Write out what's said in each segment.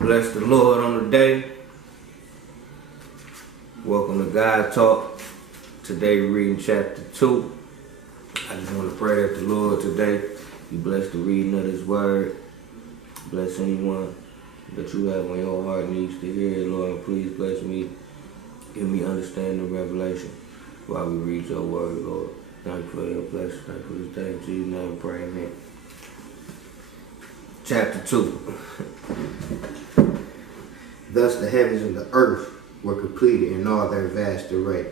Bless the Lord on the day. Welcome to God Talk. Today we're reading chapter 2. I just want to pray that the Lord today be blessed the reading of His word. Bless anyone that you have on your heart needs to hear it, Lord. And please bless me. Give me understanding and revelation while we read your word, Lord. Thank you for your blessing. Thank you for this day. In Jesus' name, pray, amen. Chapter 2. Thus the heavens and the earth were completed in all their vast array.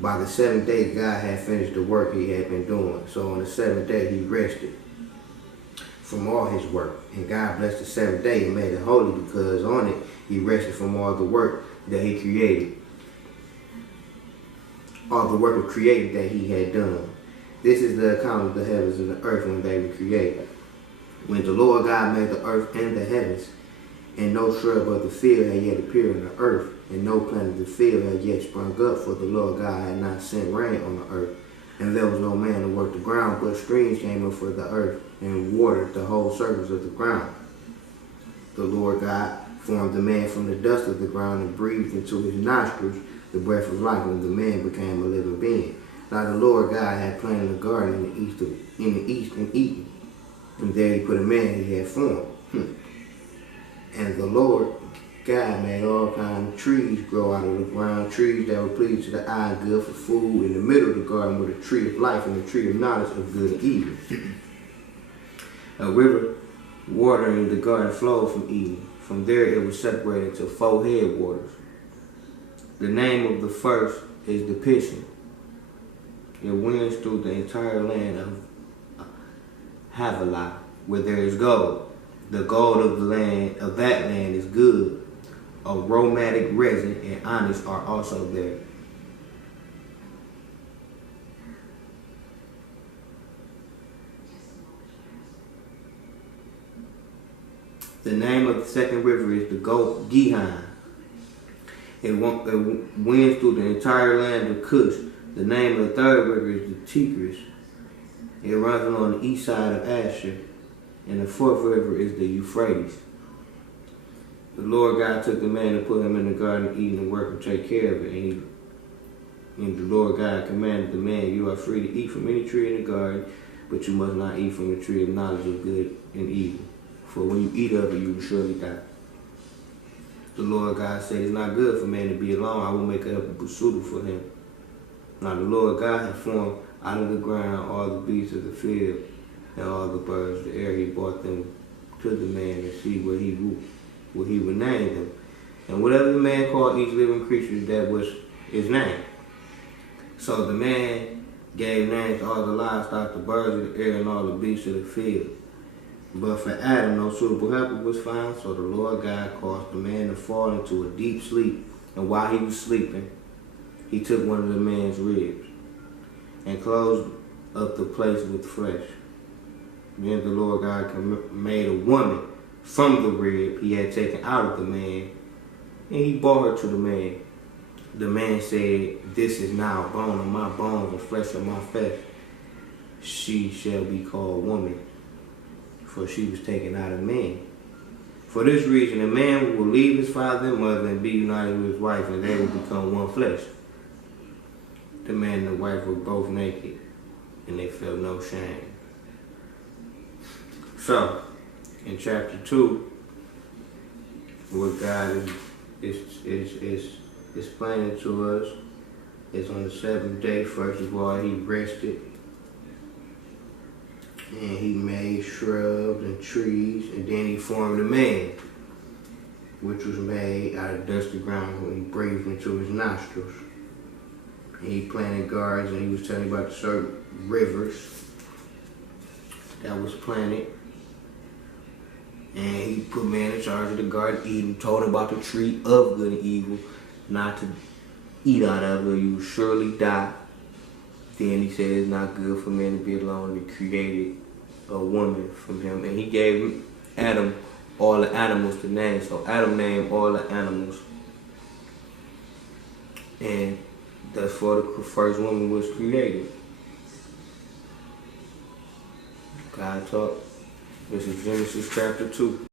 By the seventh day God had finished the work he had been doing. So on the seventh day he rested from all his work. And God blessed the seventh day and made it holy, because on it he rested from all the work that he created. All the work of creating that he had done. This is the account of the heavens and the earth when they were created. When the Lord God made the earth and the heavens, and no shrub of the field had yet appeared on the earth, and no plant of the field had yet sprung up, for the Lord God had not sent rain on the earth, and there was no man to work the ground, but streams came up for the earth, and watered the whole surface of the ground. The Lord God formed the man from the dust of the ground, and breathed into his nostrils the breath of life, and the man became a living being. Now the Lord God had planted a garden in the east in Eden, and there he put a man he had formed. And the Lord God made all kinds of trees grow out of the ground, trees that were pleasing to the eye, good for food. In the middle of the garden were the tree of life and the tree of knowledge of good and evil. A river watering the garden flowed from Eden. From there it was separated into 4 headwaters. The name of the first is the Pishon. It winds through the entire land of Havilah, where there is gold. The gold of that land is good. Aromatic resin and onyx are also there. The name of the second river is the Gihon. It winds through the entire land of Cush. The name of the third river is the Tigris. It runs along the east side of Asher. And the fourth river is the Euphrates. The Lord God took the man and put him in the garden of Eden and worked and take care of it. And the Lord God commanded the man, you are free to eat from any tree in the garden, but you must not eat from the tree of knowledge of good and evil. For when you eat of it, you will surely die. The Lord God said, it's not good for man to be alone. I will make a helper suitable for him. Now the Lord God had formed out of the ground all the beasts of the field, and all the birds of the air. He brought them to the man to see what he would name them. And whatever the man called each living creature, that was his name. So the man gave names to all the livestock, the birds of the air, and all the beasts of the field. But for Adam, no suitable helper was found, so the Lord God caused the man to fall into a deep sleep. And while he was sleeping, he took one of the man's ribs and closed up the place with flesh. Then the Lord God made a woman from the rib he had taken out of the man, and he brought her to the man. The man said, this is now bone of my bones and flesh of my flesh. She shall be called woman, for she was taken out of man. For this reason, a man will leave his father and mother and be united with his wife, and they will become one flesh. The man and the wife were both naked, and they felt no shame. So, in chapter 2, what God is explaining to us is on the seventh day, first of all, he rested. And he made shrubs and trees, and then he formed a man, which was made out of dusty ground when he breathed into his nostrils. And he planted gardens, and he was telling about the certain rivers that was planted. And he put man in charge of the garden of Eden, told him about the tree of good and evil, not to eat out of it, you will surely die. Then he said it's not good for man to be alone. He created a woman from him. And he gave Adam all the animals to name. So Adam named all the animals. And that's for the first woman was created. God Talk. This is Genesis chapter 2.